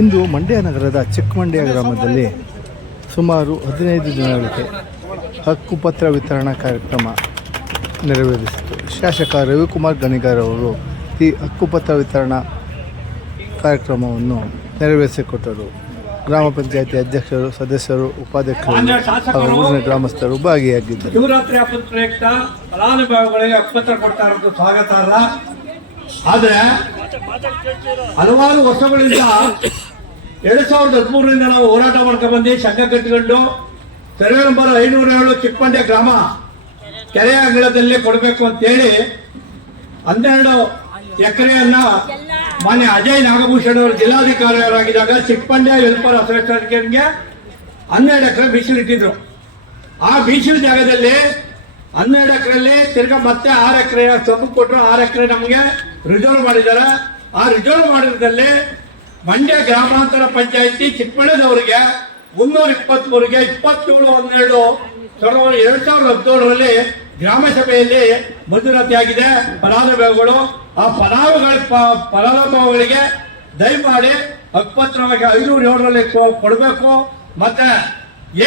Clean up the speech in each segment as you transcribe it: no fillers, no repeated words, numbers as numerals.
ಇಂದು ಮಂಡ್ಯ ನಗರದ ಚಿಕ್ಕಮಂಡ್ಯ ಗ್ರಾಮದಲ್ಲಿ ಸುಮಾರು 15 ದಿನಗಳಿಗೆ ಹಕ್ಕುಪತ್ರ ವಿತರಣಾ ಕಾರ್ಯಕ್ರಮ ನೆರವೇರಿಸಿತು. ಶಾಸಕ ರವಿಕುಮಾರ್ ಗಣಿಗಾರ್ ಅವರು ಈ ಹಕ್ಕುಪತ್ರ ವಿತರಣಾ ಕಾರ್ಯಕ್ರಮವನ್ನು ನೆರವೇರಿಸಿಕೊಟ್ಟರು. ಗ್ರಾಮ ಪಂಚಾಯತಿ ಅಧ್ಯಕ್ಷರು, ಸದಸ್ಯರು, ಉಪಾಧ್ಯಕ್ಷರು ಹಾಗೂ ಊರಿನ ಗ್ರಾಮಸ್ಥರು ಭಾಗಿಯಾಗಿದ್ದರು. ಶಿವರಾತ್ರಿ ಹಬ್ಬದ ಪ್ರಯುಕ್ತ ಫಲಾನುಭವಿಗಳಿಗೆ ಹಕ್ಕುಪತ್ರ ಕೊಡ್ತಾ ಇರೋದು ಸ್ವಾಗತಾರ್ಹ. ಆದರೆ ಹಲವಾರು ವರ್ಷಗಳಿಂದ 2013ರಿಂದ ನಾವು ಹೋರಾಟ ಮಾಡ್ಕೊಂಡು ಬಂದು ಸಂಘ ಕಟ್ಟಿಕೊಂಡು ಸರ್ವೆ ನಂಬರ್ 507 ಚಿಕ್ಕಮಂಡ್ಯ ಗ್ರಾಮ ಕೆರೆಯ ಅಂಗಳದಲ್ಲಿ ಕೊಡಬೇಕು ಅಂತೇಳಿ 12 ಎಕರೆಯನ್ನ ಮಾನ್ಯ ಅಜಯ್ ನಾಗಭೂಷಣ್ ಅವರು ಜಿಲ್ಲಾಧಿಕಾರಿಯವರಾಗಿದ್ದಾಗ ಚಿಕ್ಕಮಂಡ್ಯ ವೆಲ್ಫೇರ್ ಅಸೋಸಿಯೇಷನ್ಗೆ 12 ಎಕರೆ ಮೀಸಲಿಟ್ಟಿದ್ರು. ಆ ಮೀಸಲು ಜಾಗದಲ್ಲಿ 12 ಎಕರೆಯಲ್ಲಿ ತಿರ್ಗಾ ಮತ್ತೆ 6 ಎಕರೆ ಸೊಪ್ಪು ಕೊಟ್ಟರು. 6 ಎಕರೆ ನಮಗೆ ರಿಸರ್ವ್ ಮಾಡಿದ್ದಾರೆ. ಆ ರಿಸರ್ವ್ ಮಾಡಿರೋದ್ರಲ್ಲಿ ಮಂಡ್ಯ ಗ್ರಾಮಾಂತರ ಪಂಚಾಯಿತಿ ಚಿಕ್ಕಮಂಡ್ಯದವರಿಗೆ 323ಗೆ 27/12/2017ರಲ್ಲಿ ಗ್ರಾಮ ಸಭೆಯಲ್ಲಿ ಮಂಜೂರಾತಿಯಾಗಿದೆ ಫಲಾನುಭವಿಗಳು. ಆ ಫಲಾನುಭವಿಗಳಿಗೆ ದಯಮಾಡಿ ಹಕ್ಕುಪತ್ರವಾಗಿ 507ರಲ್ಲಿ ಕೊಡಬೇಕು. ಮತ್ತೆ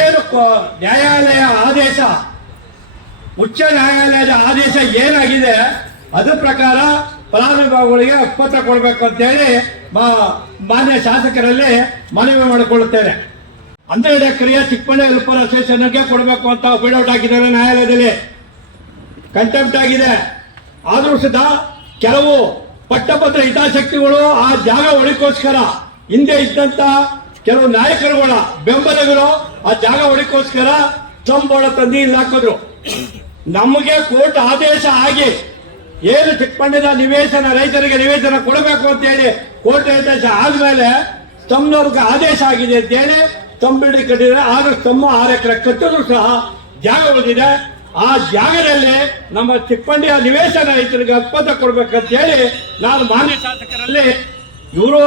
ಏನು ನ್ಯಾಯಾಲಯ ಆದೇಶ, ಉಚ್ಚ ನ್ಯಾಯಾಲಯದ ಆದೇಶ ಏನಾಗಿದೆ ಅದ್ರ ಪ್ರಕಾರ ಫಲಾನುಭವಿಗಳಿಗೆ ಹಕ್ಕುಪತ್ರ ಕೊಡಬೇಕು ಅಂತೇಳಿ ಮಾನ್ಯ ಶಾಸಕರಲ್ಲಿ ಮನವಿ ಮಾಡಿಕೊಳ್ಳುತ್ತೇನೆ. 12 ಎಕರೆಯ ಚಿಕ್ಕಮಂಡ್ಯ ವೆಲ್ಫೇರ್ ಅಸೋಸಿಯೇಷನ್ಗೆ ಕೊಡಬೇಕು ಅಂತ ಬಿಡೌಟ್ ಹಾಕಿದ್ದಾರೆ. ನ್ಯಾಯಾಲಯದಲ್ಲಿ ಕಂಟೆಂಪ್ಟ್ ಆಗಿದೆ. ಆದರೂ ಸಹ ಕೆಲವು ಪಟ್ಟಭದ್ರ ಹಿತಾಸಕ್ತಿಗಳು ಆ ಜಾಗ ಒಳಿಕೋಸ್ಕರ ಹಿಂದೆ ಇದ್ದಂತ ಕೆಲವು ನಾಯಕರುಗಳ ಬೆಂಬಲಿಗರು ಆ ಜಾಗ ಒಳಿಕೋಸ್ಕರ ಸಂಬೋಳ ತಂದು ಇಲ್ಲಿ ಹಾಕಿದ್ರು. ನಮಗೆ ಕೋರ್ಟ್ ಆದೇಶ ಆಗಿ ಏನು ಚಿಕ್ಕಮಂಡ್ಯದ ನಿವೇಶನ ರೈತರಿಗೆ ನಿವೇಶನ ಕೊಡಬೇಕು ಅಂತ ಹೇಳಿ ಕೋರ್ಟ್ ಆದೇಶ ಆದ್ಮೇಲೆ ಸ್ತಂಭದವ್ರಿಗೆ ಆದೇಶ ಆಗಿದೆ ಅಂತ ಹೇಳಿ ಸ್ತಂಭ ಕಟ್ಟಿದ್ರೆ. ಆದ್ರೂ ಸ್ತಂಭ 6 ಎಕರೆ ಕಟ್ಟಿದ್ರು ಸಹ ಜಾಗ ಉಳಿದಿದೆ. ಆ ಜಾಗದಲ್ಲಿ ನಮ್ಮ ಚಿಕ್ಕಮಂಡ್ಯ ನಿವೇಶನ ರೈತರಿಗೆ ಹಕ್ಕುಪತ್ರ ಕೊಡ್ಬೇಕಂತ ಹೇಳಿ ನಾನು ಮಾನ್ಯ ಶಾಸಕರಲ್ಲಿ ಇವರು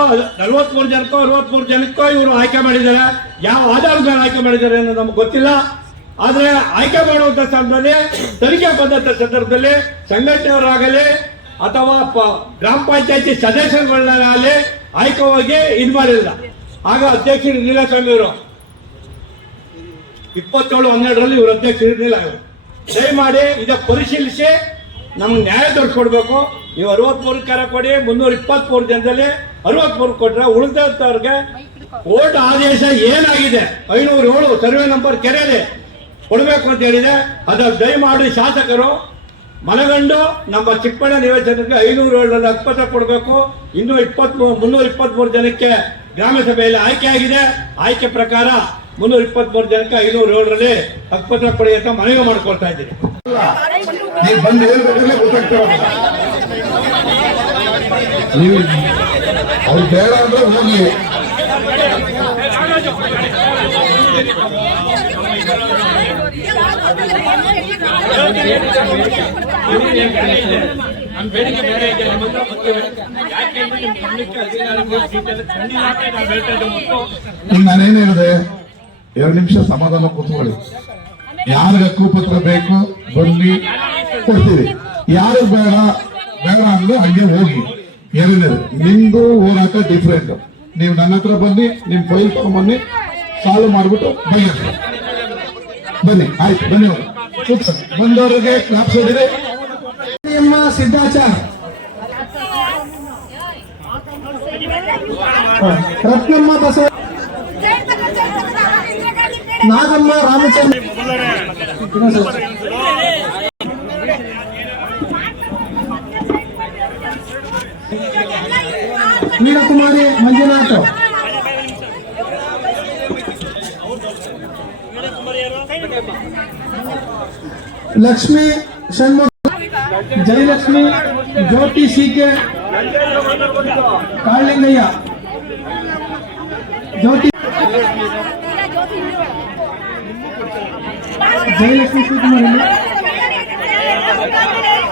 43 ಜನಕ್ಕೋ 63 ಜನಕ್ಕೋ ಇವರು ಆಯ್ಕೆ ಮಾಡಿದ್ದಾರೆ. ಯಾವ ಆಧಾರದ ಮೇಲೆ ಆಯ್ಕೆ ಮಾಡಿದ್ದಾರೆ ಅನ್ನೋದು ನಮ್ಗೆ ಗೊತ್ತಿಲ್ಲ. ಆದ್ರೆ ಆಯ್ಕೆ ಮಾಡುವಂತ ಸಂದರ್ಭದಲ್ಲಿ ತನಿಖೆ ಬಂದಂತ ಸಂದರ್ಭದಲ್ಲಿ ಸಂಘಟನೆಯವರಾಗಲಿ ಅಥವಾ ಗ್ರಾಮ ಪಂಚಾಯತಿ ಸದಸ್ಯರುಗಳನ್ನಾಗಲಿ ಆಯ್ಕೆ ಹೋಗಿ ಇದು ಮಾಡಿಲ್ಲ. ಆಗ ಅಧ್ಯಕ್ಷರು ನೀಲಸ್ವಾಮಿ ಅವರು 27/12ರಲ್ಲಿ ಇವರು ಅಧ್ಯಕ್ಷರು ಇರಲಿಲ್ಲ. ಇವರು ದಯಮಾಡಿ ಇದಕ್ಕೆ ಪರಿಶೀಲಿಸಿ ನಮ್ಗೆ ನ್ಯಾಯ ತೋರಿಸ್ಕೊಡ್ಬೇಕು. ನೀವು 63 ಕರೆ ಕೊಡಿ. 323 ಜನದಲ್ಲಿ 63 ಕೊಟ್ರೆ ಉಳಿದವ್ರಿಗೆ ಕೋರ್ಟ್ ಆದೇಶ ಏನಾಗಿದೆ 507 ಸರ್ವೆ ನಂಬರ್ ಕೆರೆಯಲ್ಲಿ ಕೊಡಬೇಕು ಅಂತ ಹೇಳಿದೆ. ಅದರ ದಯಮಾಡಿ ಶಾಸಕರು ಮನಗಂಡು ನಮ್ಮ ಚಿಕ್ಕಮಂಡ್ಯ ನಿವೇಶನಕ್ಕೆ 507ರಲ್ಲಿ ಹಕ್ಕುಪತ್ರ ಕೊಡಬೇಕು. ಇನ್ನೂ 323 ಜನಕ್ಕೆ ಗ್ರಾಮ ಸಭೆಯಲ್ಲಿ ಆಯ್ಕೆ ಆಗಿದೆ. ಆಯ್ಕೆ ಪ್ರಕಾರ 323 ಜನಕ್ಕೆ 507ರಲ್ಲಿ ಹಕ್ಕುಪತ್ರ ಕೊಡಿ ಅಂತ ಮನವಿ ಮಾಡ್ಕೊಳ್ತಾ ಇದ್ದೀನಿ. ಬೇಡ ಅಂದ್ರೆ ಹೋಗಿ ನಾನೇನು ಹೇಳಿದೆ, 2 ನಿಮಿಷ ಸಮಾಧಾನ ಕೂತ್ಕೊಳ್ಳಿ. ಯಾರಿಗೆ ಹಕ್ಕುಪತ್ರ ಬೇಕು ಬನ್ನಿ ಕೊಡ್ತೀವಿ. ಯಾರು ಬೇಡ ಅಂದ್ರೆ ಹಂಗೆ ಹೋಗಿ. ಎರಡನೇದು ನಿಮ್ದು ಹೋರಾಟ ಡಿಫ್ರೆಂಟ್. ನೀವು ನನ್ನ ಹತ್ರ ಬನ್ನಿ, ನಿಮ್ ಫೈಲ್ ತಗೊಂಡ್ಬನ್ನಿ, ಸಾಲ್ವ್ ಮಾಡ್ಬಿಟ್ಟು ಬನ್ನಿ. ಆಯ್ತು, ಬನ್ನಿ. ಬಂದವರಿಗೆ ಕ್ಲಾಪ್ಸ್ ಹೊಡಿರಿ. ಸಿದ್ದಾಚಾರ್, ರತ್ನಮ್ಮ ಬಸವ, ನಾಗಮ್ಮ, ರಾಮಚಂದ್ರ, ವೀರಕುಮಾರಿ, ಮಂಜುನಾಥ್, ಲಕ್ಷ್ಮಿ, ಷಣ್ಮುಖ, ಜಯಲಕ್ಷ್ಮಿ, ಜ್ಯೋತಿ, ಸಿಕೆ, ಕಾಳಿಂಗಯ್ಯ, ಜ್ಯೋತಿ, ಜಯಲಕ್ಷ್ಮಿ, ಶಿವಕುಮಾರ್.